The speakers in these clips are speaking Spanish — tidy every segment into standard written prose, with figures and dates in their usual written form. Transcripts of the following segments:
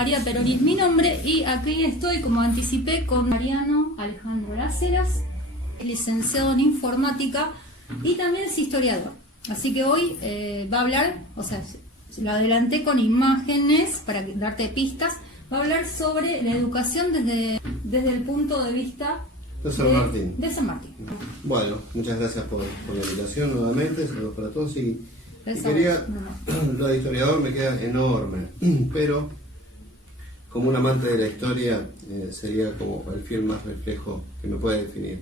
María Peroni es mi nombre y aquí estoy, como anticipé, con Mariano Alejandro Láceras, licenciado en informática y también es historiador. Así que hoy va a hablar, o sea, lo adelanté con imágenes para darte pistas, va a hablar sobre la educación desde el punto de vista de San Martín. De San Martín. Bueno, muchas gracias por la invitación nuevamente, saludos para todos y quería, lo de historiador me queda enorme, pero como un amante de la historia sería como el fiel más reflejo que me puede definir.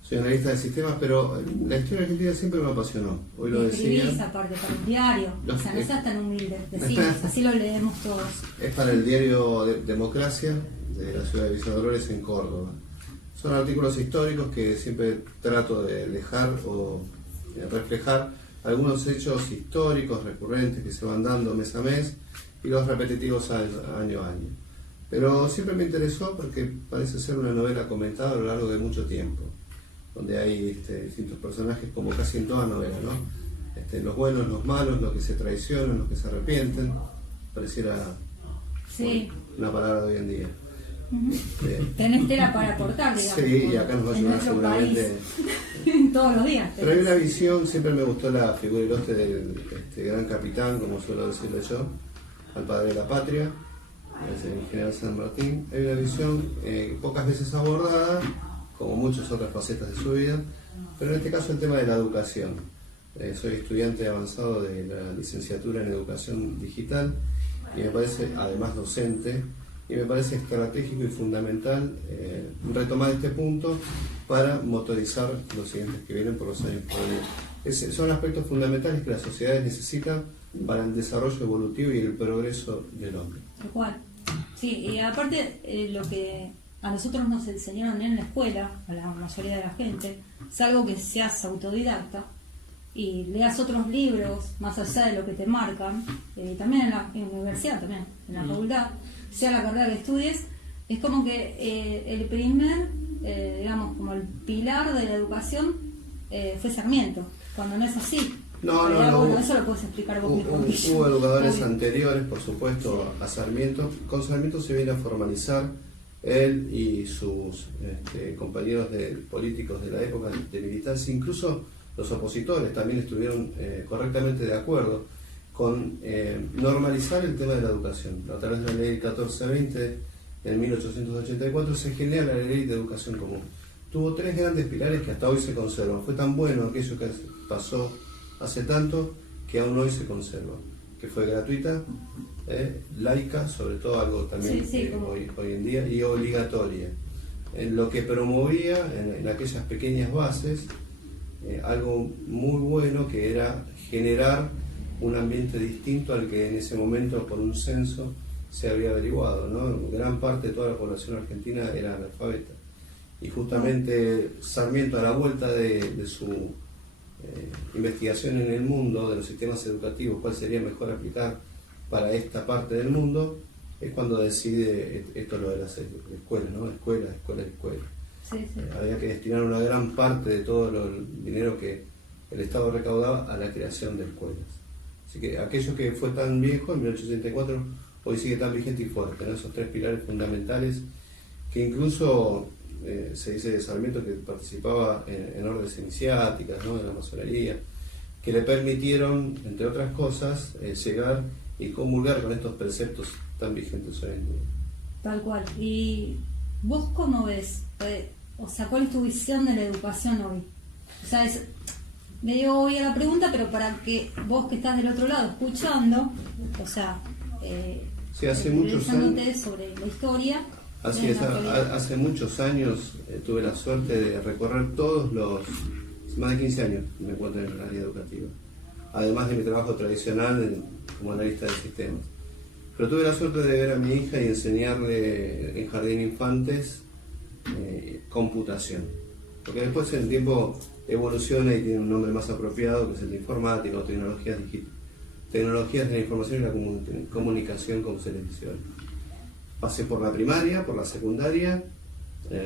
Soy analista de sistemas, pero la historia argentina siempre me apasionó. Hoy lo decía. Escribís aparte para el diario, o sea, no seas tan humilde, decimos, así lo leemos todos. Es para el diario Democracia de la ciudad de Villa Dolores en Córdoba. Son artículos históricos que siempre trato de dejar o reflejar algunos hechos históricos recurrentes que se van dando mes a mes y los repetitivos año a año. Pero siempre me interesó porque parece ser una novela comentada a lo largo de mucho tiempo, donde hay distintos personajes, como casi en toda novela, ¿no? Los buenos, los malos, los que se traicionan, los que se arrepienten. Pareciera una palabra de hoy en día. Tenés tela para aportar, digamos. Sí, y acá nos va a ayudar seguramente. Todos los días. Pero hay una visión, siempre me gustó la figura ilustre del gran capitán, como suelo decirlo yo, al padre de la patria, el general San Martín. Hay una visión pocas veces abordada, como muchas otras facetas de su vida, pero en este caso el tema de la educación. Soy estudiante avanzado de la licenciatura en educación digital y me parece, además docente, y me parece estratégico y fundamental retomar este punto para motorizar los siguientes que vienen por los años por venir. Son aspectos fundamentales que las sociedades necesitan para el desarrollo evolutivo y el progreso del hombre. Tal cual. Sí, y aparte lo que a nosotros nos enseñaron en la escuela, a la mayoría de la gente, es algo que seas autodidacta y leas otros libros más allá de lo que te marcan, también en la universidad, también en la facultad, sea la carrera que estudies, es como que el primer, digamos, como el pilar de la educación fue Sarmiento, cuando no es así. No, bueno, eso lo puedes explicar vos mismo. Hubo educadores anteriores, por supuesto, a Sarmiento. Con Sarmiento se viene a formalizar él y sus compañeros políticos de la época de militancia, incluso los opositores también estuvieron correctamente de acuerdo con normalizar el tema de la educación. A través de la ley 1420 en 1884 se genera la ley de educación común. Tuvo tres grandes pilares que hasta hoy se conservan. Fue tan bueno aquello que pasó hace tanto que aún hoy se conserva, que fue gratuita, laica, sobre todo algo también hoy en día, y obligatoria. En lo que promovía en aquellas pequeñas bases algo muy bueno, que era generar un ambiente distinto al que en ese momento por un censo se había averiguado, ¿no? Gran parte de toda la población argentina era analfabeta y justamente Sarmiento, a la vuelta de su investigación en el mundo de los sistemas educativos, cuál sería mejor aplicar para esta parte del mundo, es cuando decide esto, lo de las escuelas, ¿no? Escuela. Sí. Había que destinar una gran parte de todo el dinero que el Estado recaudaba a la creación de escuelas. Así que aquello que fue tan viejo en 1884 hoy sigue tan vigente y fuerte, ¿no? Esos tres pilares fundamentales que incluso se dice de Sarmiento que participaba en órdenes iniciáticas, ¿no? De la masonería, que le permitieron, entre otras cosas, llegar y comulgar con estos preceptos tan vigentes hoy en día. Tal cual. ¿Y vos cómo ves? O sea, ¿cuál es tu visión de la educación hoy? O sea, es medio obvia la pregunta, pero para que vos que estás del otro lado escuchando, o sea, sí, hace muchos años sobre la historia. Así es, hace muchos años tuve la suerte de recorrer más de 15 años me encuentro en el área educativa, además de mi trabajo tradicional como analista de sistemas. Pero tuve la suerte de ver a mi hija y enseñarle en jardín de infantes computación, porque después en el tiempo evoluciona y tiene un nombre más apropiado, que es el de informática o tecnologías de la información y la comunicación, como se les dice hoy. Pasé por la primaria, por la secundaria,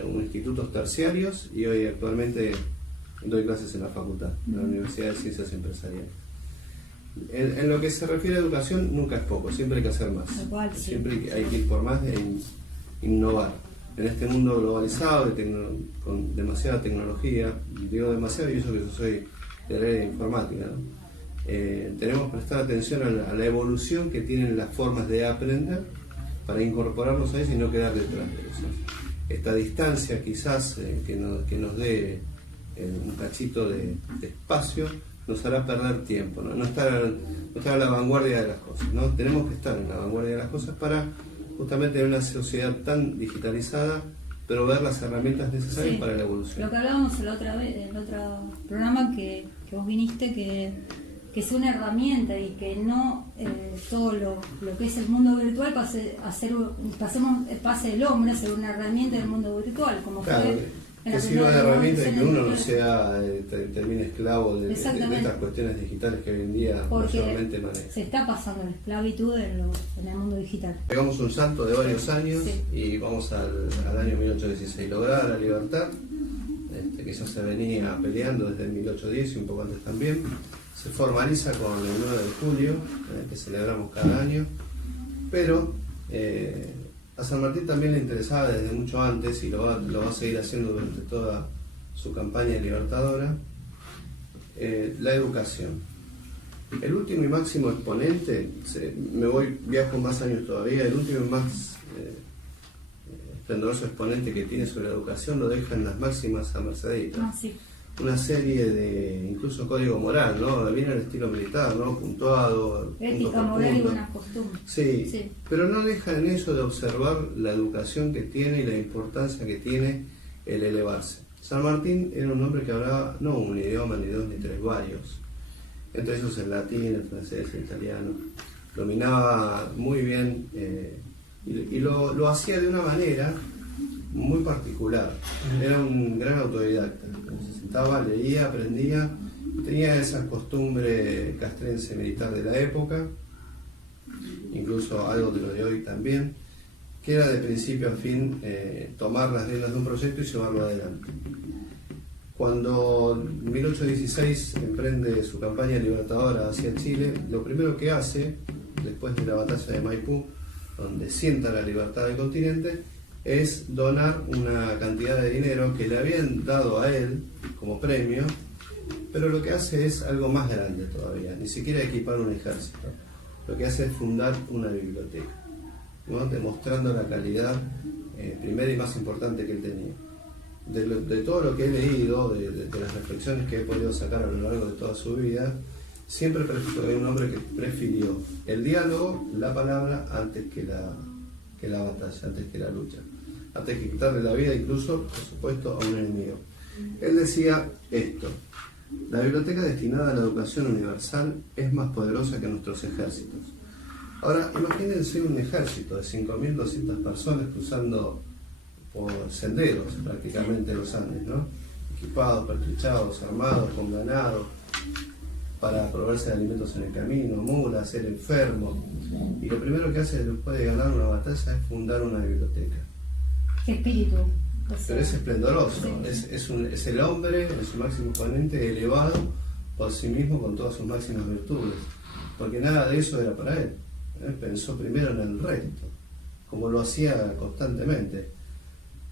institutos terciarios y hoy actualmente doy clases en la facultad, en la Universidad de Ciencias Empresariales. En lo que se refiere a educación, nunca es poco, siempre hay que hacer más. Igual, sí. Siempre hay que ir por más e innovar. En este mundo globalizado, con demasiada tecnología, digo demasiado y eso que yo soy del área de informática, ¿no? Tenemos que prestar atención a la evolución que tienen las formas de aprender para incorporarnos a eso y no quedar detrás de eso. Esta distancia quizás que nos dé un cachito de espacio nos hará perder tiempo, no estar a la vanguardia de las cosas, ¿no? Tenemos que estar en la vanguardia de las cosas para justamente en una sociedad tan digitalizada, pero ver las herramientas necesarias para la evolución. Lo que hablábamos la otra vez, en el otro programa que vos viniste, que es una herramienta y que no todo lo que es el mundo virtual pase el hombre a ser una herramienta del mundo virtual, como claro, fue que sirva de herramienta y que uno no sea termine esclavo de estas cuestiones digitales que hoy en día mayormente maneja. Se está pasando la esclavitud en el mundo digital. Pegamos un salto de varios años y vamos al año 1816, lograr la libertad, que ya se venía peleando desde el 1810 y un poco antes también. Se formaliza con el 9 de julio, que celebramos cada año, pero a San Martín también le interesaba desde mucho antes y lo va a seguir haciendo durante toda su campaña libertadora, la educación. El último y máximo exponente, viajo más años todavía, el último y más esplendoroso exponente que tiene sobre la educación lo deja en las máximas a Mercedita. Sí. Una serie de, incluso código moral, ¿no? Viene al estilo militar, ¿no? Puntuado. Ética, moral y buenas costumbres. Sí, pero no deja en eso de observar la educación que tiene y la importancia que tiene el elevarse. San Martín era un hombre que hablaba no un idioma, ni dos, ni tres, varios. Entre esos el latín, el francés, el italiano. Dominaba muy bien y lo hacía de una manera muy particular. Era un gran autodidacta. Se sentaba, leía, aprendía, tenía esa costumbre castrense militar de la época, incluso algo de lo de hoy también, que era de principio a fin tomar las riendas de un proyecto y llevarlo adelante. Cuando en 1816 emprende su campaña libertadora hacia Chile, lo primero que hace, después de la batalla de Maipú, donde sienta la libertad del continente, es donar una cantidad de dinero que le habían dado a él como premio, pero lo que hace es algo más grande todavía, ni siquiera equipar un ejército. Lo que hace es fundar una biblioteca, ¿no? Demostrando la calidad primera y más importante que él tenía. De todo lo que he leído, de las reflexiones que he podido sacar a lo largo de toda su vida, siempre fue un hombre que prefirió el diálogo, la palabra, antes que la batalla, antes que la lucha, antes que quitarle la vida incluso, por supuesto, a un enemigo. Él decía esto: la biblioteca destinada a la educación universal es más poderosa que nuestros ejércitos. Ahora, imagínense un ejército de 5.200 personas cruzando por senderos prácticamente los Andes, ¿no? Equipados, pertrechados, armados, con ganado, para proveerse de alimentos en el camino, mulas, ser enfermos. Y lo primero que hace después de ganar una batalla es fundar una biblioteca. ¡Qué espíritu! Pero es esplendoroso, sí. Es el hombre en su máximo exponente, elevado por sí mismo con todas sus máximas virtudes, porque nada de eso era para él. Él pensó primero en el resto, como lo hacía constantemente.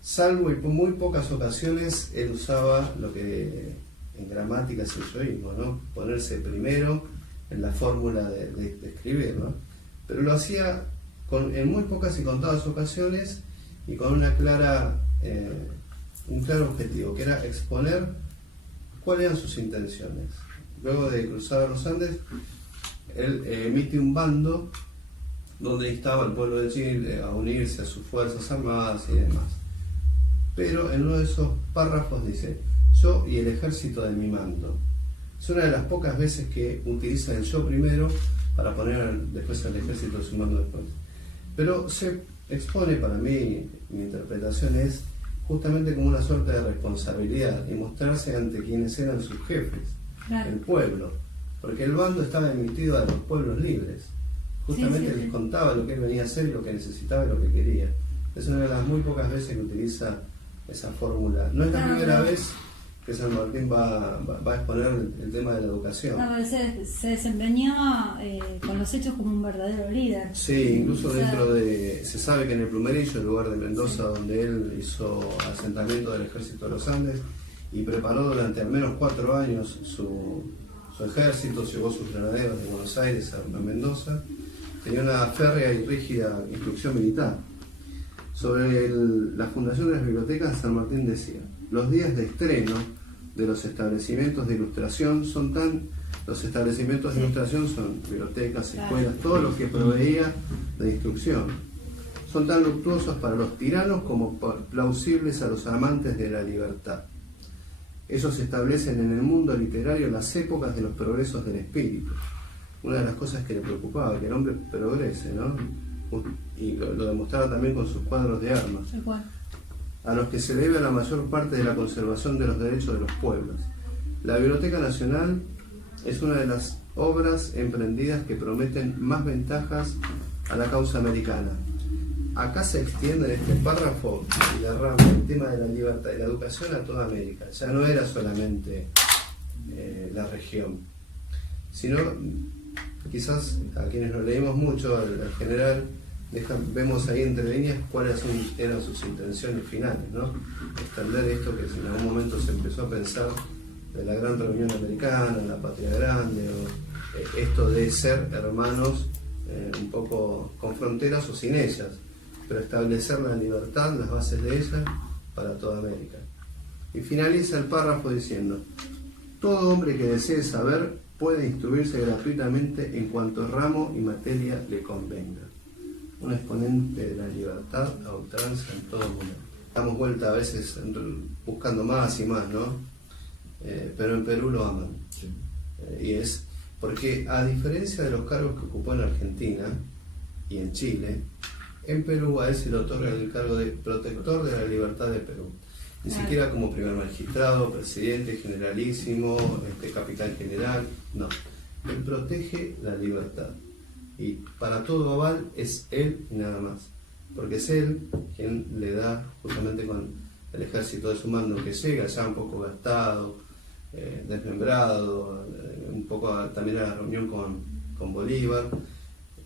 Salvo y por muy pocas ocasiones él usaba lo que en gramática es el yoísmo, ¿no? Ponerse primero en la fórmula de escribir, ¿no? Pero lo hacía en muy pocas y contadas ocasiones y con un claro objetivo, que era exponer cuáles eran sus intenciones. Luego de cruzar los Andes, él emite un bando donde instaba al pueblo de Chile a unirse a sus fuerzas armadas y demás. Pero en uno de esos párrafos dice: yo y el ejército de mi mando. Es una de las pocas veces que utiliza el yo primero para poner después al ejército de su mando después. Pero se expone, para mí, mi interpretación es justamente como una suerte de responsabilidad y mostrarse ante quienes eran sus jefes, claro, el pueblo, porque el bando estaba emitido a los pueblos libres. Justamente les contaba lo que él venía a hacer y lo que necesitaba y lo que quería. Es una de las muy pocas veces que utiliza esa fórmula. No es la primera vez que San Martín va a exponer el tema de la educación. Se desempeñaba con los hechos como un verdadero líder. Sí, incluso se sabe que en el Plumerillo, el lugar de Mendoza, sí, donde él hizo asentamiento del ejército de los Andes y preparó durante al menos 4 años su ejército, llevó sus granaderos de Buenos Aires a Mendoza, tenía una férrea y rígida instrucción militar. Sobre la fundación de las bibliotecas, San Martín decía: los días de estreno de los establecimientos de ilustración son bibliotecas, escuelas, todo lo que proveía de instrucción, son tan luctuosos para los tiranos como plausibles a los amantes de la libertad. Ellos establecen en el mundo literario las épocas de los progresos del espíritu. Una de las cosas que le preocupaba, que el hombre progrese, ¿no? Y lo demostraba también con sus cuadros de armas, a los que se debe la mayor parte de la conservación de los derechos de los pueblos. La Biblioteca Nacional es una de las obras emprendidas que prometen más ventajas a la causa americana. Acá se extiende en este párrafo y derrama el tema de la libertad y la educación a toda América. Ya no era solamente la región, sino quizás a quienes lo leímos mucho, al general, vemos ahí entre líneas cuáles eran sus intenciones finales, ¿no? Extender esto que en algún momento se empezó a pensar de la gran reunión americana, la patria grande, o esto de ser hermanos un poco con fronteras o sin ellas, pero establecer la libertad, las bases de ella para toda América. Y finaliza el párrafo diciendo: todo hombre que desee saber puede instruirse gratuitamente en cuanto ramo y materia le convenga. Un exponente de la libertad a ultranza en todo momento. Damos vuelta a veces buscando más y más, ¿no? Pero en Perú lo aman. Sí. Y es porque, a diferencia de los cargos que ocupó en Argentina y en Chile, en Perú a él se le otorga el cargo de protector de la libertad de Perú. Ni siquiera como primer magistrado, presidente, generalísimo, capitán general, no. Él protege la libertad. Y para todo aval es él y nada más. Porque es él quien le da, justamente con el ejército de su mando, que llega ya un poco gastado, desmembrado, un poco también a la reunión con Bolívar,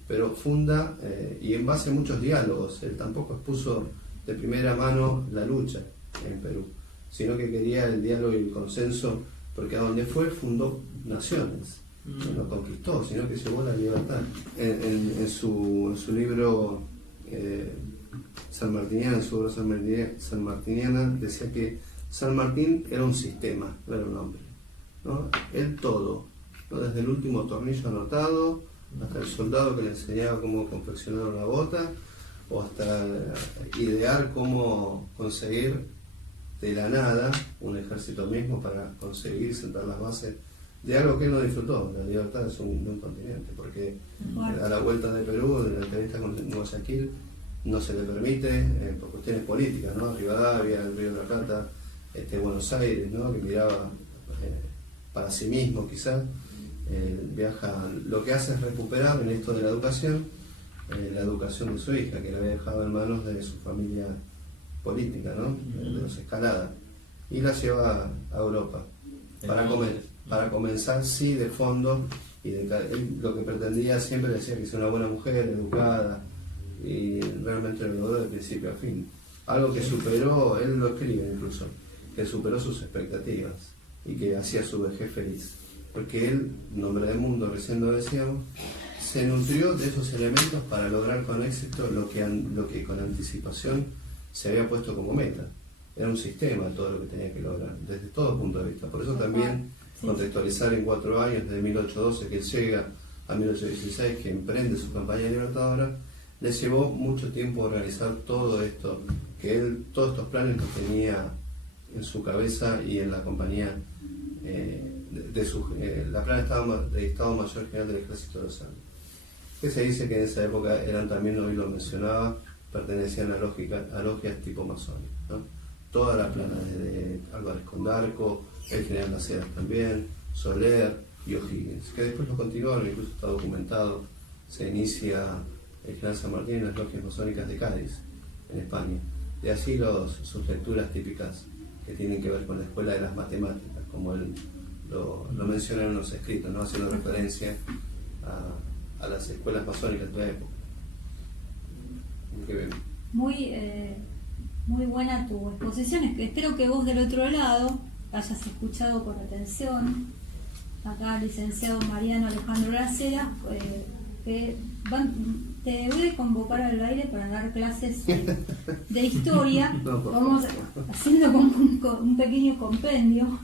pero funda, y en base a muchos diálogos, él tampoco expuso de primera mano la lucha en Perú, sino que quería el diálogo y el consenso, porque a donde fue fundó naciones, no conquistó, sino que llevó la libertad. En su libro Sanmartiniana, en su obra Sanmartiniana, decía que San Martín era un sistema, no era un hombre, ¿no? Él todo, ¿no? Desde el último tornillo anotado hasta el soldado que le enseñaba cómo confeccionar una bota, o hasta idear cómo conseguir de la nada un ejército mismo para conseguir sentar las bases de algo que él no disfrutó, la libertad de un continente, porque a la vuelta de Perú, en la entrevista con Guayaquil, no se le permite, por cuestiones políticas, ¿no? Rivadavia, el Río de la Plata, Buenos Aires, ¿no? Que miraba para sí mismo quizás, viaja, lo que hace es recuperar en esto de la educación de su hija, que la había dejado en manos de su familia política, ¿no? De los Escalada, y la lleva a Europa para comenzar, sí, de fondo, y él lo que pretendía, siempre decía que es una buena mujer, educada, y realmente lo logró de principio a fin. Algo que superó, él lo escribe incluso, que superó sus expectativas y que hacía su vejez feliz. Porque él, nombre del mundo, recién lo decíamos, se nutrió de esos elementos para lograr con éxito lo que con anticipación se había puesto como meta. Era un sistema todo lo que tenía que lograr, desde todo punto de vista. Por eso también contextualizar en 4 años, desde 1812 que él llega a 1816, que emprende su campaña libertadora, le llevó mucho tiempo organizar todo esto, todos estos planes los tenía en su cabeza y en la compañía la plan de Estado Mayor General del Ejército de los Andes, que se dice que en esa época eran también, hoy lo mencionaba, pertenecían a logias tipo masónicas, ¿no? Toda la plana, desde Álvarez Condarco, el general Naceras también, Soler y O'Higgins, que después lo continuaron, incluso está documentado. Se inicia el general San Martín en las logias masónicas de Cádiz, en España. De así sus lecturas típicas que tienen que ver con la escuela de las matemáticas, como él lo menciona en unos escritos, ¿no? Haciendo referencia a las escuelas masónicas de la época. Muy buena tu exposición. Espero que vos del otro lado hayas escuchado con atención. Acá el licenciado Mariano Alejandro Gracera, te voy a convocar al baile para dar clases de historia. Vamos haciendo como un pequeño compendio,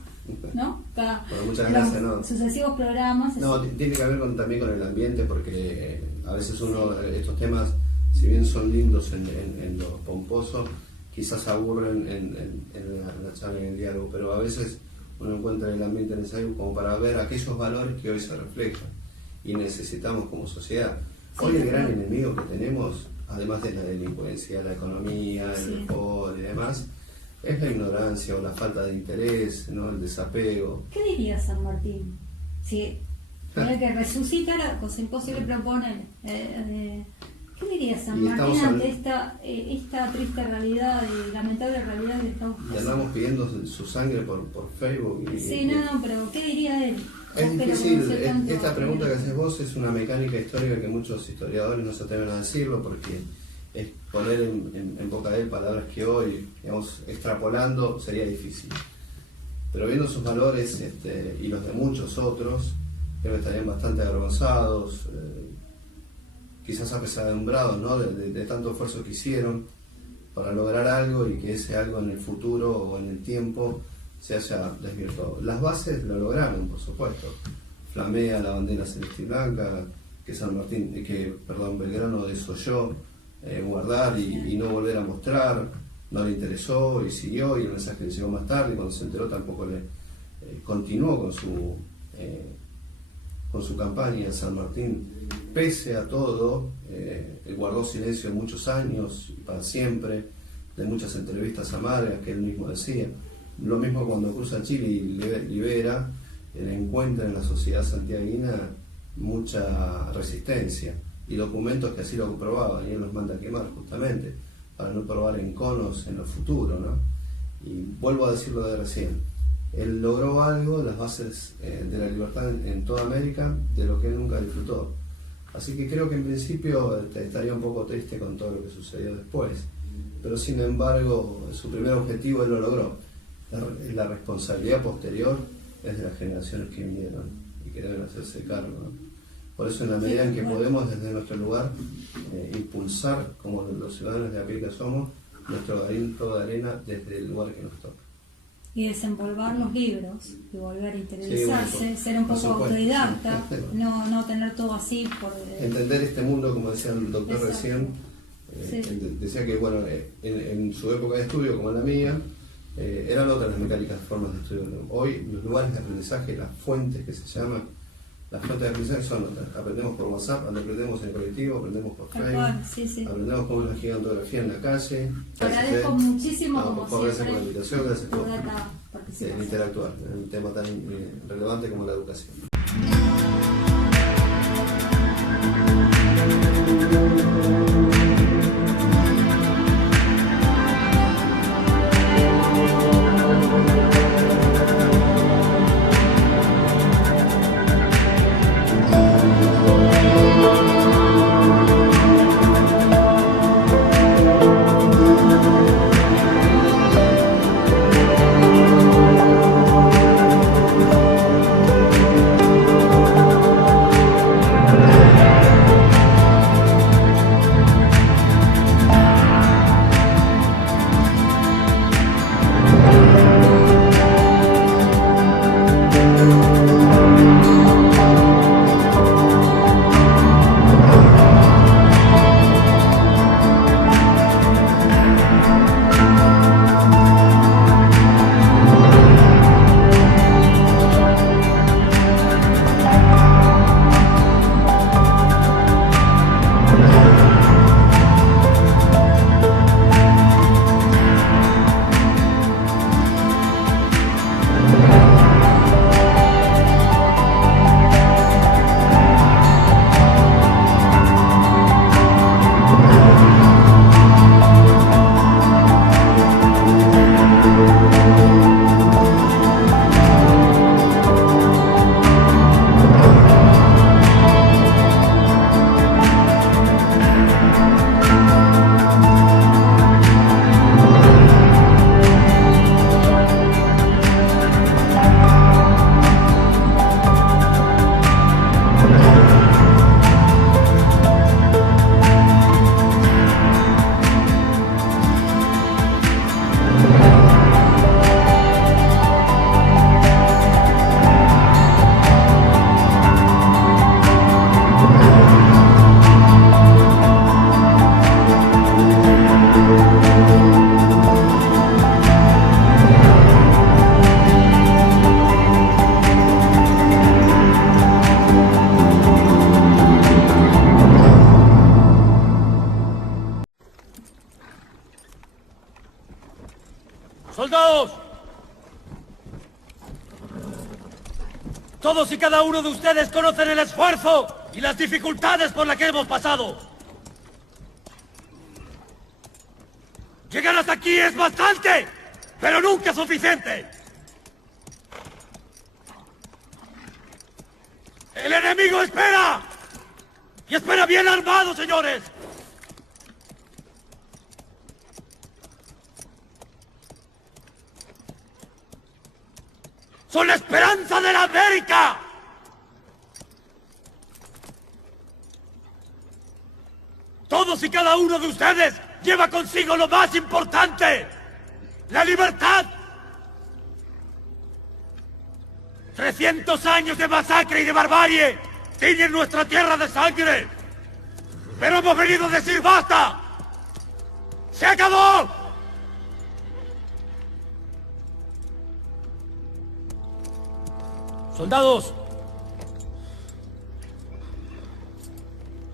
¿no? Cada, bueno, muchas gracias. ¿No? Sucesivos programas. No, tiene que ver también con el ambiente, porque a veces estos temas, si bien son lindos en lo pomposo, quizás aburren en la charla, en el diálogo, pero a veces uno encuentra el ambiente necesario como para ver aquellos valores que hoy se reflejan y necesitamos como sociedad. Hoy el gran enemigo que tenemos, además de la delincuencia, la economía, el poder y demás, es la ignorancia o la falta de interés, ¿no? El desapego. ¿Qué diría San Martín? Si el que resucita la cosa imposible propone. ¿Qué diría San Martín ante esta triste realidad y lamentable realidad que estamos pasando? Y andamos pidiendo su sangre por Facebook. Pero ¿qué diría él? Es difícil, esta pregunta que haces vos es una mecánica histórica que muchos historiadores no se atreven a decirlo, porque es poner en boca de él palabras que hoy, digamos, extrapolando sería difícil. Pero viendo sus valores y los de muchos otros, creo que estarían bastante avergonzados, quizás apesadumbrados, ¿no? de tanto esfuerzo que hicieron para lograr algo y que ese algo en el futuro o en el tiempo se haya desvirtuado. Las bases lo lograron, por supuesto. Flamea la bandera celeste y blanca, que Belgrano desoyó guardar y no volver a mostrar, no le interesó y siguió, y el mensaje le llegó más tarde, y cuando se enteró tampoco le continuó con su campaña en San Martín. Pese a todo, él guardó silencio muchos años, para siempre, de muchas entrevistas amargas que él mismo decía. Lo mismo cuando cruza Chile y libera, él encuentra en la sociedad santiaguina mucha resistencia y documentos que así lo comprobaban, y él los manda a quemar justamente para no probar enconos en lo futuro, ¿no? Y vuelvo a decirlo de recién, él logró algo, las bases de la libertad en toda América, de lo que él nunca disfrutó. Así que creo que en principio estaría un poco triste con todo lo que sucedió después, pero sin embargo su primer objetivo él lo logró. La responsabilidad posterior es de las generaciones que vinieron y que deben hacerse cargo, ¿no? Por eso, en la medida en que podemos desde nuestro lugar impulsar, como los ciudadanos de a pie que somos, nuestro granito de arena desde el lugar que nos toca. Y desempolvar los libros, y volver a interesarse, ser un poco autodidacta, no tener todo así por... Entender este mundo, como decía el doctor recién, decía que bueno, en su época de estudio, como la mía, eran otras las mecánicas formas de estudio. Hoy los lugares de aprendizaje, las fuentes que se llaman, las fuentes de aprendizaje son otras. Aprendemos por WhatsApp, aprendemos en el colectivo, aprendemos por Facebook, aprendemos cómo es la gigantografía en la calle. Agradezco muchísimo, como gracias por la invitación, gracias por participación. Interactuar en un tema tan relevante como la educación. ¡Soldados! Todos y cada uno de ustedes conocen el esfuerzo y las dificultades por las que hemos pasado. Llegar hasta aquí es bastante, pero nunca suficiente. ¡El enemigo espera! ¡Y espera bien armado, señores! ¡Son la esperanza de la América! Todos y cada uno de ustedes lleva consigo lo más importante: la libertad. 300 años de masacre y de barbarie tiñen nuestra tierra de sangre. Pero hemos venido a decir ¡basta! ¡Se acabó! Soldados,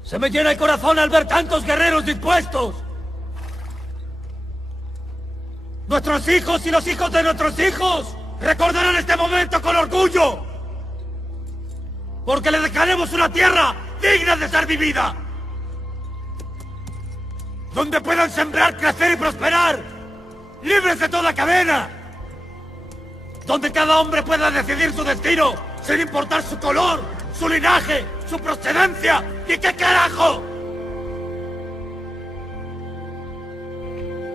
se me llena el corazón al ver tantos guerreros dispuestos. Nuestros hijos y los hijos de nuestros hijos recordarán este momento con orgullo, porque les dejaremos una tierra digna de ser vivida, donde puedan sembrar, crecer y prosperar, libres de toda cadena, donde cada hombre pueda decidir su destino sin importar su color, su linaje, su procedencia y qué carajo.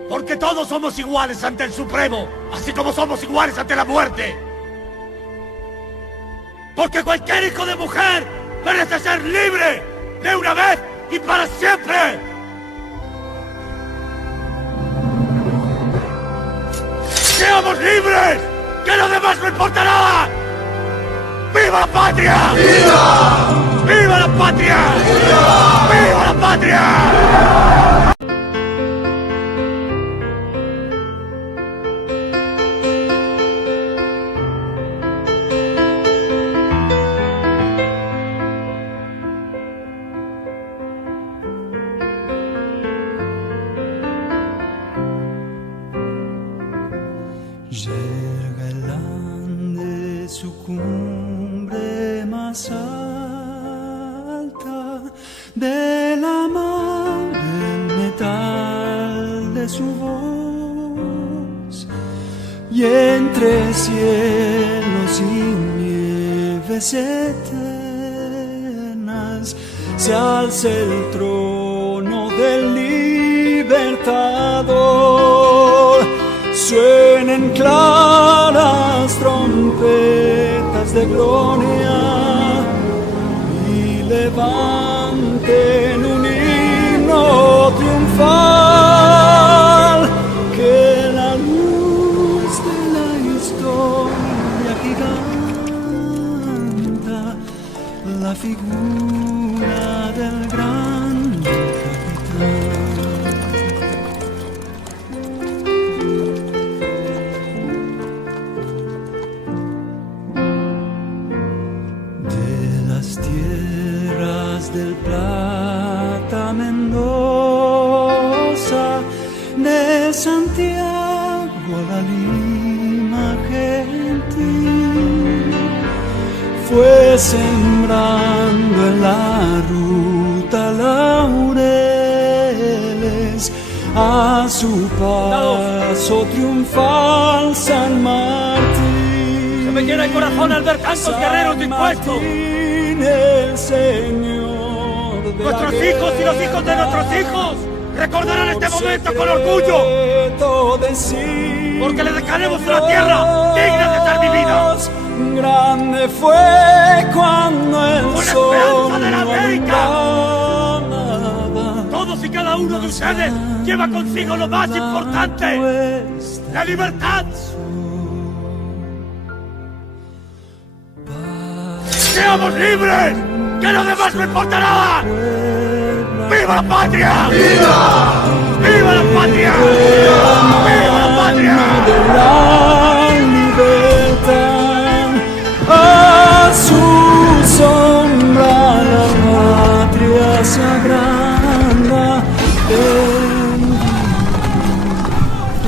Porque todos somos iguales ante el Supremo, así como somos iguales ante la muerte. Porque cualquier hijo de mujer merece ser libre de una vez y para siempre. ¡Seamos libres! ¡Que lo demás no importa nada! ¡Viva la patria! ¡Viva! ¡Viva la patria! ¡Viva! ¡Viva la patria! Llega el Ande, su cumbre más alta, de la mar el metal de su voz, y entre cielos y nieves eternas se alza el trono del libertador. Suenen claras trompetas de gloria y levanten un himno triunfal, que la luz de la historia giganta la figura del gran capitán. Del Plata, Mendoza, de Santiago a la Lima gentil, fue sembrando en la ruta laureles, a su paso triunfal San Martín. Se me llena el corazón al ver tantos guerreros dispuestos. El Señor de nuestros hijos y los hijos de nuestros hijos recordarán este momento con orgullo, porque les dejaremos una tierra digna de ser vivida. Grande fue cuando el sol esperanza de la América. Todos y cada uno de ustedes lleva consigo lo más importante: la libertad. ¡Seamos libres! ¡Que lo demás no importa nada! ¡Viva la patria! ¡Viva! ¡Viva la patria! ¡Viva la patria! De la libertad, a su sombra la patria se agranda.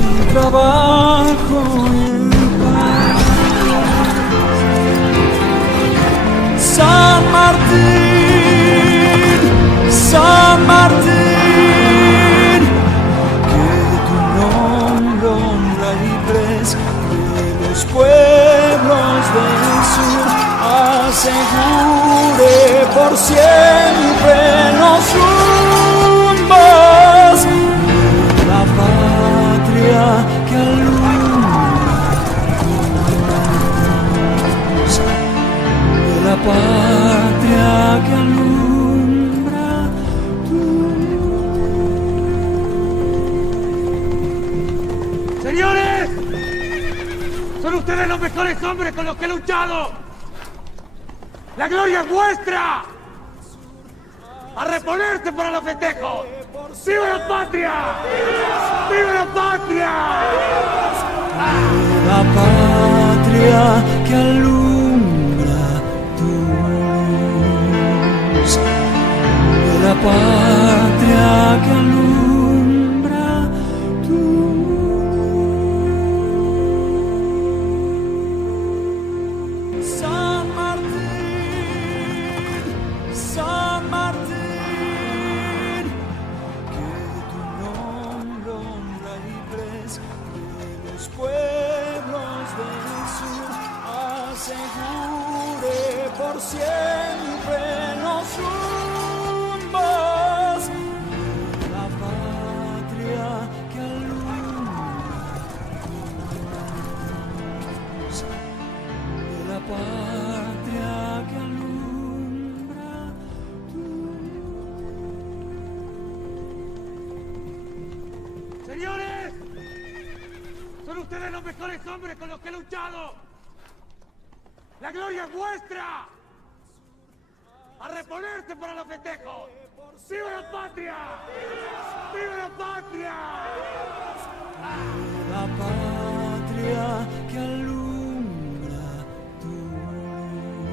El trabajo Martín, que tu nombre honra libres de los pueblos del sur, asegure por siempre los rumbos de la patria que alumbra, de la patria que alumbra tu luz. ¡Señores! ¡Son ustedes los mejores hombres con los que he luchado! ¡La gloria es vuestra! ¡A reponerse para los festejos! ¡Viva la patria! ¡Viva la patria! La patria que alumbra tu luz, de la patria que alumbra tu luz. San Martín, San Martín, que tu nombre honra libres de los pueblos del sur, asegure por siempre los rumbos de la patria que alumbra, de la patria que alumbra tu luz. ¡Señores! ¡Son ustedes los mejores hombres con los que he luchado! ¡La gloria es vuestra! ¡A reponerse para los festejos! ¡Viva la patria! ¡Viva la patria! La patria que alumbra